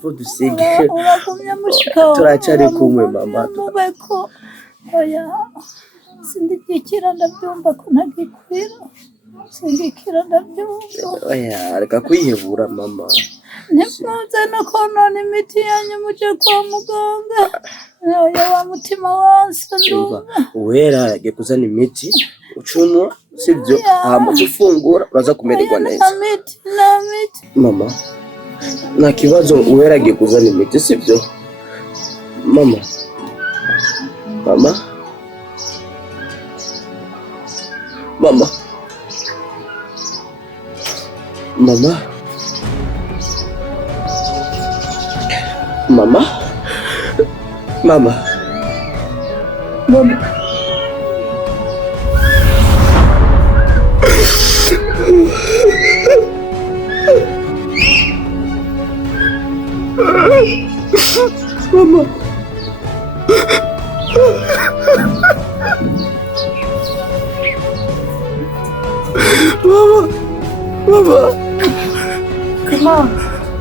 faut dusige. Urakumye mushika. Turacari kumwe mama. Mubeko. Oya. Sindikira ndabyumva ko ntagikwira. Sindikira ndabyumva. Oya, reka kwihebura mama. Ntimuze no konona imiti yanyu muje kwa muganga. Oya wa mutima wanse ndumva. Uwera yagiye kuzana imiti. Ucunwa sibyo hama ufungura uraza kumererwa neza. Namiti. Mama. Nta kibazo Uwera yagiye kuzana imiti sibyo? Mama. Mama. Mama. Mama. Mama. Mama. Mama. Mama. Mama.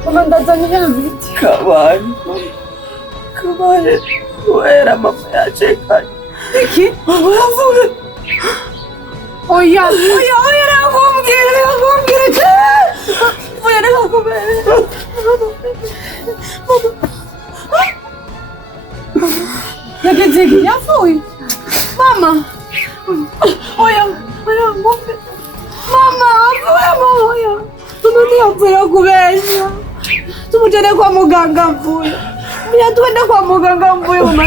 Mama ndazanira imiti. Kabani. Uwera mama yacekanye. Iki? Mama yavuga. Oya nakumbwira. Oya nakubwira. Yageze yapfuye. Mama. Oya ngombe. Mama oya. Tununi yapfuye kubeshya. Tumujane kwa muganga mvuye. Mya twende kwa muganga mvuye mama.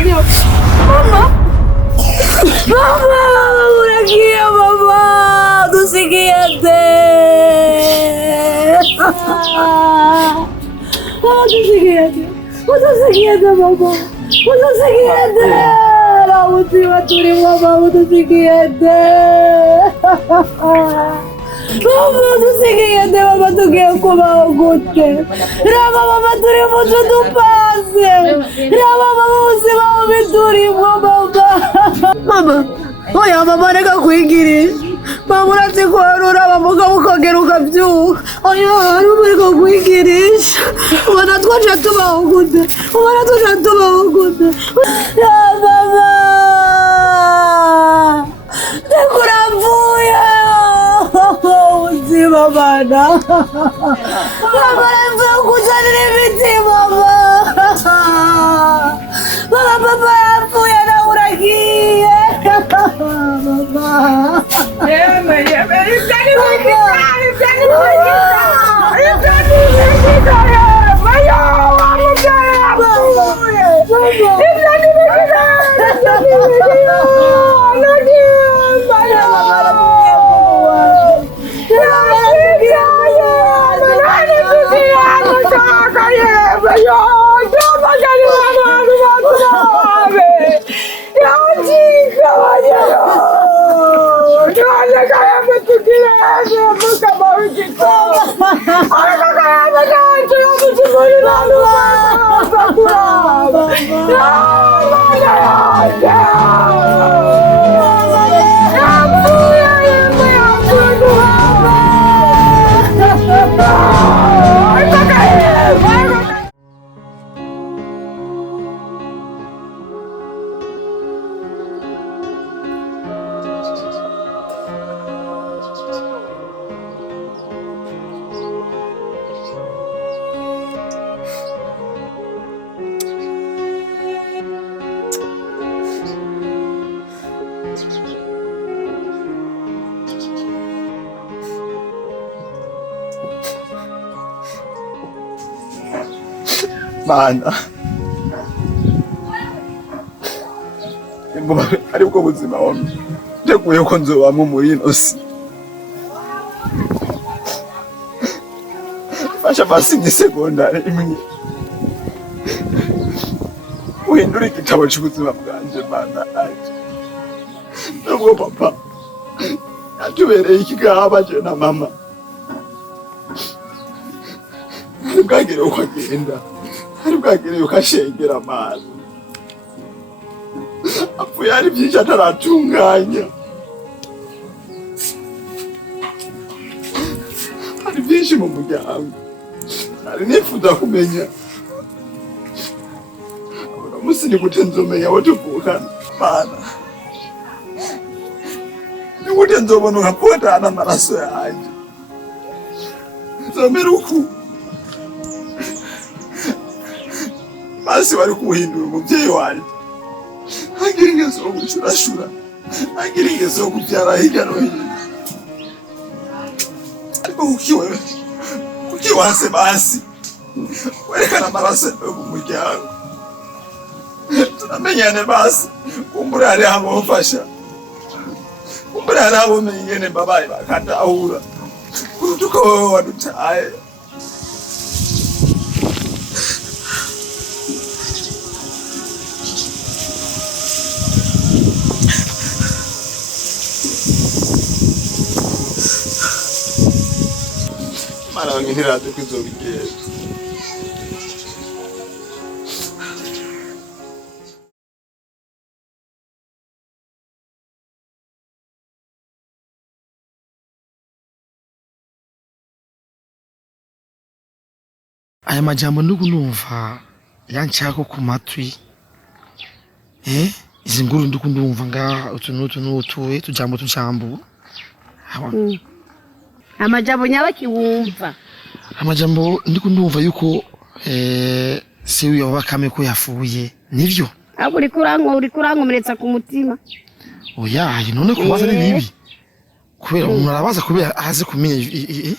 Mama, uragiye mama, dusigiete. Mama dusigiete mama. Dusigiete. La última turi mama, dusigiete. Mama dusigiete mama tugiye kubaho gute. Raba mama turi muco dupase. Raba mama ubuzima bubi turimo mama. Mama, oya mama reka kwigirisha. Mama urazi ko uraba mugabo ukongera ukabyuka. Oya reka kwigirisha. Ubona twaje tubaho gute. Ya mama. Ndekuravuye. Uzima bana. Mama remvuye kuzanira imiti mama. Mama papa yapfuye nawe uragiye. Mama. Yeme. Ibyani Mana. Imbo aribwo buzima wami. Ndekuye ko nzobamo muri ino si. Fasha basi ni sekondari imwe. Uhindura igitabo cy'ubuzima bwanje Mana anje. Nubwo papa atubereye ikigaba je na mama. Bwagire uko agenda. Bwagire uko ashengera Mana. Afu yari byinshi ataratunganya. Hari byinshi mu muryango. Hari nifuza kumenya musi nikuti nzomenya watuvukana mana nikuti nzobona ungapotana maraso yanje nzomeruku masi wari kuhindura umuvyeyi wanje agiringezo gushurashura agiringezo kuvyara hirya no hino ariko ukiwase basi werekana amaraso yo mu muryango turamenyane basi kumbura hari abamufasha kumbura hari abamenye ingene mbabaye bakandahura kuruta uko wowe wadutaye mana wange ntiraze kwizobigera aya majambo ndumva yanchako ku matwi izi nguru ndumva nga utunutu tujambo amajambo nyabaki wumva amajambo ndumva yuko si uyo bakame ko yafuye nivyo abo uri kurankomeretsa ku mutima oya none kubaza ni bibi kubera umuntu arabaza kubera azi kumenya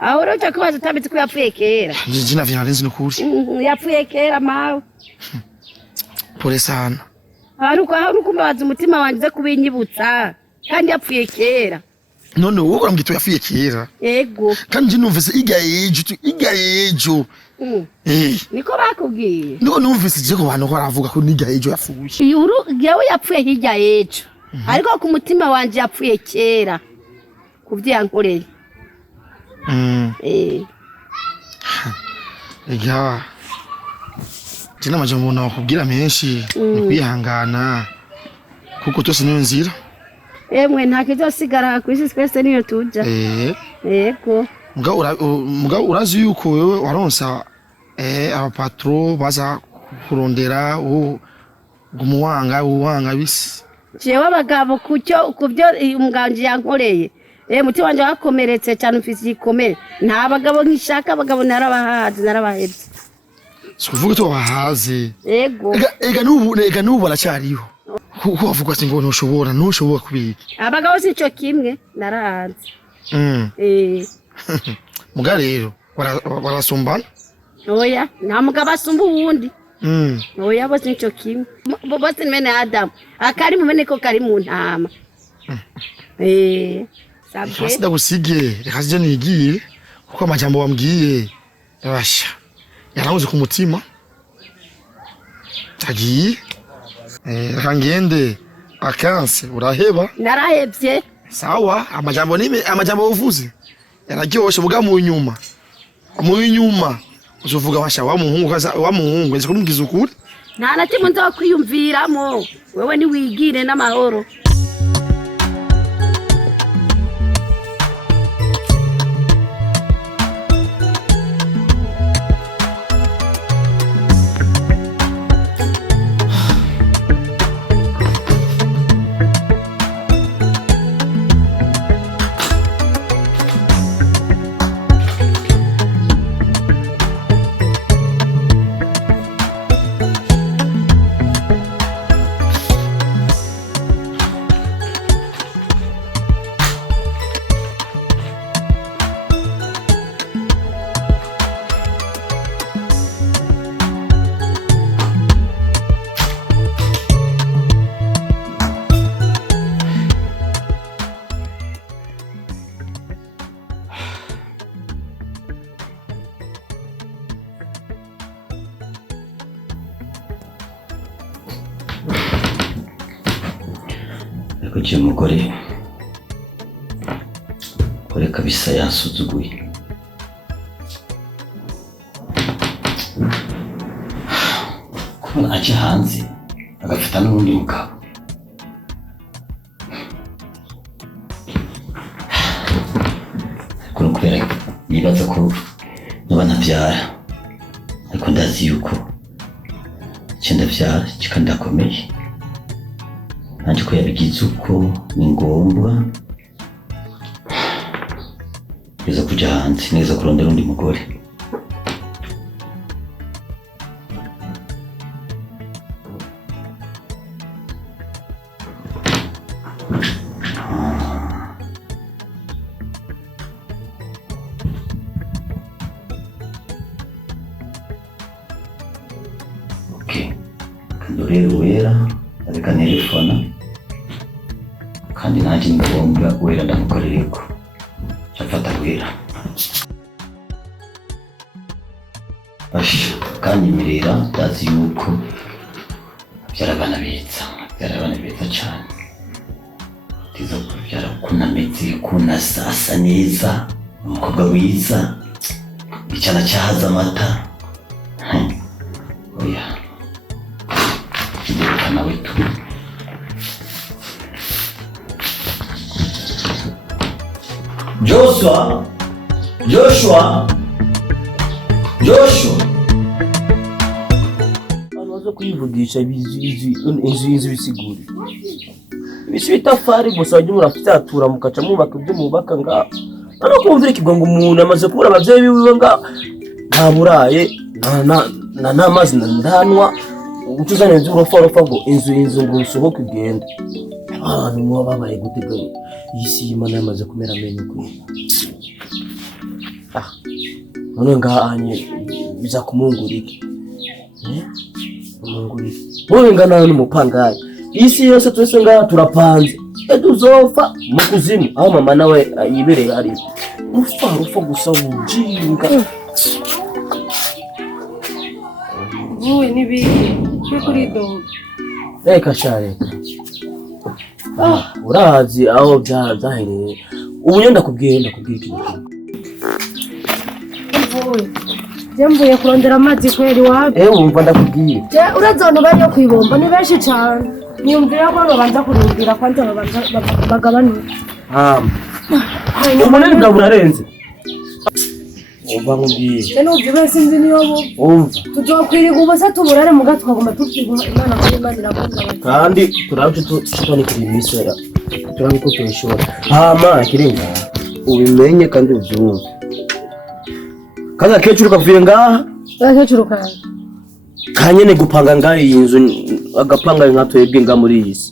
aho rero cyakubaza utabitse ko yapfuye kera njye narinzi n'ukuri yapfuye kera mawe pole sana haruko mbabaza umutima wanjye kubinyibutsa kandi yapfuye kera none wowe urambwita yapfuye kera yego kandi numvise igayejo niko bakubwiye niko numvise je ko bantu baravuga ko nigayejo yapfuye yewe yapfuye hirya yejo ariko ku mutima wanjye yapfuye kera kuvyankoreye ega jina majambo nakubwira menshi kwihangana kuko tose niyo nzira emwe nta kizosigara kwisi twese niyo tuja yego mugabo urazi yuko wewe waronsa abapatro baza kurondera uwanga bisi jewe abagabo kubyo umuganje yankoreye mutima wanje wakomeretse cyane ufise igikomere nta bagabo nkishaka abagabo narabahebye sikuvuga to bahaze yego ega nubu baracyariho kuko bavuga ati ngo ntushobora kubika abagabo sico kimwe narahanze muga rero barasumbana oya nta mugabo asumba uwundi oya bose nico kimwe bose nimene Adamu akari mu meneko kari mu ntama Fasi ndagusige reka je nigiye kuko amajambo wambwiye basha yaranguze ku mutima agiye reka ngende akanse uraheba narahebye sawa amajambo uvuze yararyoshe muga mu nyuma uzovuga basha wa muhungu nzi kumubwiza ukuri nta na kimwe nzakwiyumviramo wewe ni wigire n'amahoro kuki umugore kore kabisa yansuzuguye kubona aje hanze agafita n'undi mugabo kubera yibaza ko noba ntabyara ariko ndazi yuko ndavyara kandi ndakomeye nanje ko yabigize uko ni ngombwa biza kuja hanze neza kurondera undi mugore. Rero wera areka telefona kandi nanjye ngombwa wera ndamukorereko cyafata wera kandi mirira ndazi yuko byarabana beza cyane tizo kubyara kunameze kunasasa neza umukobwa wiza icyana cyahaza amata oya kidekana wetu Joshua Anoza kuyivugisha inzu bisigura ibisi bitafari gusa wajya murafitatura mukaca mubaka ibyo mubaka nga no kumvira ikigongo umuntu amaze kubura abavyeyi biwe nga ntaburaye na mazi ndanwa utuzane by'urufa ngo inzu ngo usohoke ugende abantu mwo babaye gutega yisi y'Imana yamaze kumera amenyo kuri none ngahanye biza kumungurika wowe ngana n'umupangayi isi yose twese ngaha turapanze tuzofa mu kuzimu aho mama nawe yibereye ari rufa gusa ujinga Uwe nibiki kuri do reka share urazi aho byahereye ubu nyenda kubwira ikintu Jambuye kurondera amazi kweri wapi wumva ndakubwiye urazona bari kwibomba ni benshi cyane niyumvira ko babanza kurindira kwanza bagabanuka umunani bwa burarenze umva nkubwiye n'ubyo bese nzi niyo umva tuzokwiriga ubuse tuburare mu gatwa goma tubyigo Imana ko Imana irakunda kandi turabye tushobora imisera turabye ko tuyishora kirenga ubimenye kandi ubyumve kaza kecuru kavuye ngaha kecuru kanyene gupanga ngaho iyi nzu agapanga nkatwebwe nga muri iyi si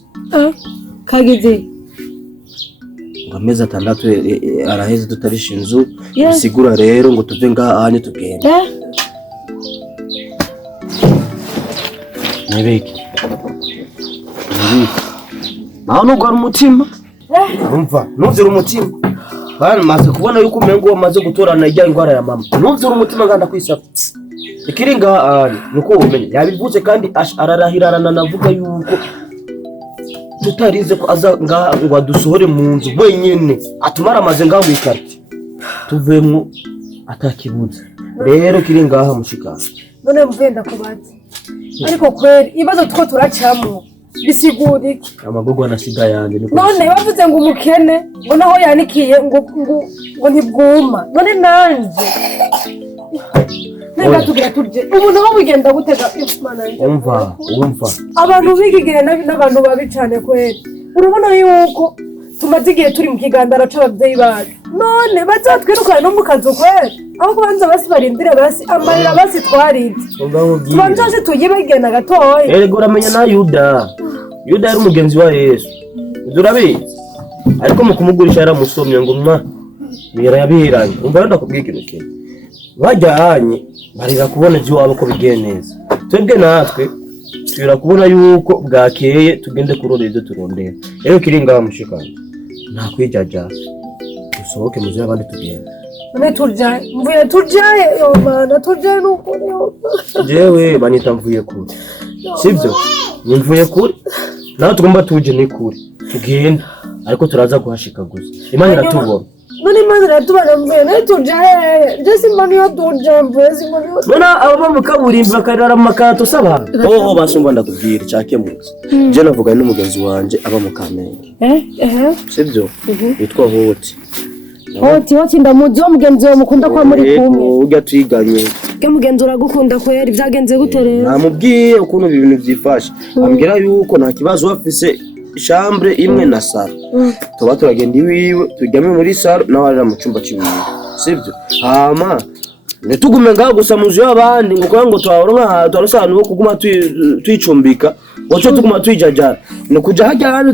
kagize amezi 6 araheze tutarisha inzu bisigura rero ngo tuve ngaha ahanye tugende nibiki naho nugwara umutima umva nuzira umutima bana maze kubona yuko umengo wamaze gutorana ijya ingwara ya mama nuzira umutima nganda kwisaba ikiringa ari nuko umenye yabivuze kandi ararahirana navuga yuko tutarize ko aza ngaha ngo adusohore mu nzu wenyene atumara amaze ngaho ikarti tuvemo atakibuze rero kiringa aha mushikana none mvenda kubaza ariko kweri ibazo two turacamo bisigura iki amagogo anasiga yanjye none bavuze ngo umukene ngo naho yanikiye ngo ntibwuma none nanje nega tugira turje umuntu aho bigenda gutega Imana nje umva abantu bigigire n'abantu babi cyane kweri urabona yuko tumaze igihe turi mu kigandara c'abavyeyi bacu none bazatwirukana no mu kazu kweri aho kubanza basi barindire basi amarira basi twarize tubanze tuyibagena gatoya erego uramenya na Yuda yari umugenzi wa Yesu urabizi ariko mu kumugurisha yaramusomye ngo bira yabiranye umva ndakubwiye ikintu kimwe bajyanye barira kubona ibyo wabo ko bigiye neza twebwe natwe twira kubona yuko bwakeye tugende kurora ibyo turondera rero kiringa mushikana nta kwijaja dusohoke muzi abandi tugenda none turjaye yo mana turjaye nuko jewe banyita mvuye kure sibyo nimvuye kure naho tugomba tuje ni kure tugenda ariko turaza guhashika gusa Imana iratubona none Imana iratubona mvuye none turjaye je simbani yo turjamvuye simbani nona abo mu kaburimbi bakarara mu makato saba basumba ndakubwira cyakemutse je navuga n'umugenzi wanje aba mu Kamenge sibyo yitwa Hoti ndamuzi wo mugenzi wawe mukunda kwa muri kumwe ujya twiganye ke mugenzi uragukunda kwera byagenze gute rero namubwiye ukuntu ibintu byifashe ambwira yuko nta kibazo bafise chambre imwe na saro tuba turagenda iwiwe turyame muri saro nawe arira mu cyumba cy'iwiwe sibyo hama ntitugume ngaho gusa mu nzu y'abandi ngo kugira ngo twaronka twarosana bo kuguma twicumbika wacho tuguma twijajara no kuja hajya handi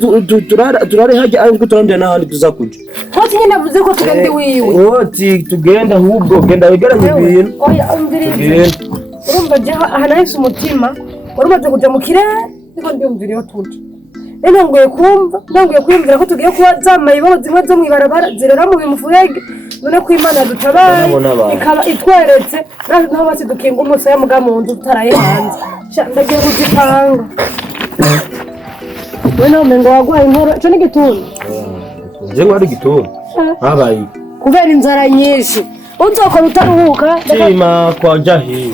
turare hajya ariko turande n'ahandi tuzakuja hoti nyine navuze ko tugende wiwe hoti tugenda ahubwo genda wigaranye ibintu oya umviriye urumva je hanahise umutima warumaze kuja mu kirere niko ndiyumviriye tuje rero ngiye kwiyumvira ko tugiye kuba zamaye ibaho zimwe zo mwibarabara zirera mu bimufurege none ko Imana dutabaye ikaba itweretse naho basi dukinga umusaya muga mu nzu tutaraye hanze ndagiye kuzipanga we nawe ngo wagwaye inkoro cyo n'igituntu nje ngo ari gituntu habaye kubera inzara nyinshi uzokora utaruhuka sima kwa jahi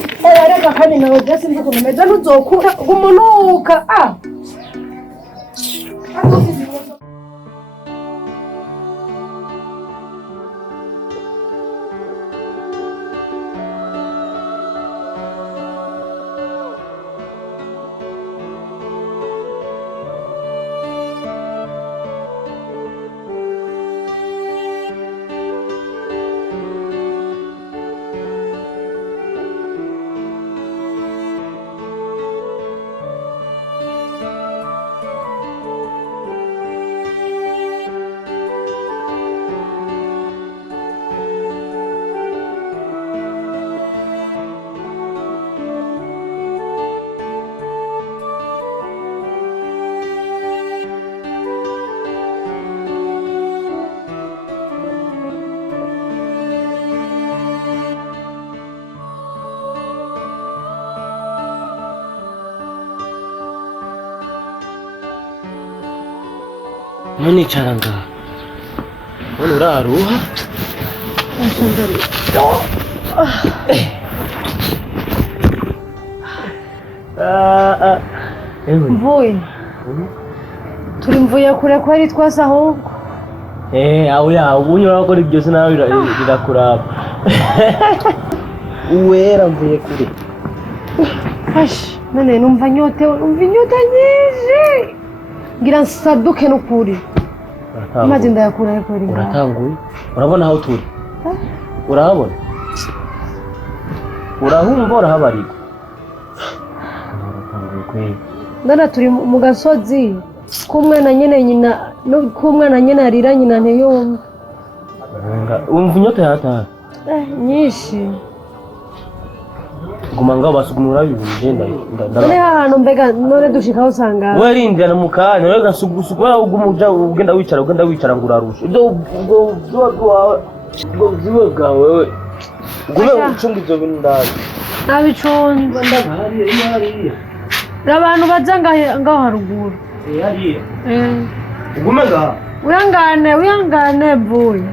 reka kandi nawe byose ndi kumeza ntuzokura umunuka none caranga none uraruha mvuye turi mvuye kure ko ari twase ahubwo aho ya ubunyura ko ari byose nawe birakuraba uwera mvuye kure none numva inyota nyinshi ngira nsaduke n'ukuri maze ndayakura ariko uri uratanguye urabona aho turi urahabona urahumva urahabarika ndana turi mu gasozi k'umwana nyine arira nyina ntiyumva umva inyota yataha nyinshi guma ngaho basugunura ibintu ngenda none ahantu mbega none dushikaho usanga we rindana mu kanya we gasugusugura ugumuja ugenda wicara ngo urarusha ubwo bwiwe bwawe we gume ucunga ivyo bintu ndazi nabicunze abantu baza ngaho haruguru hariya ugume ngaho wihangane vuye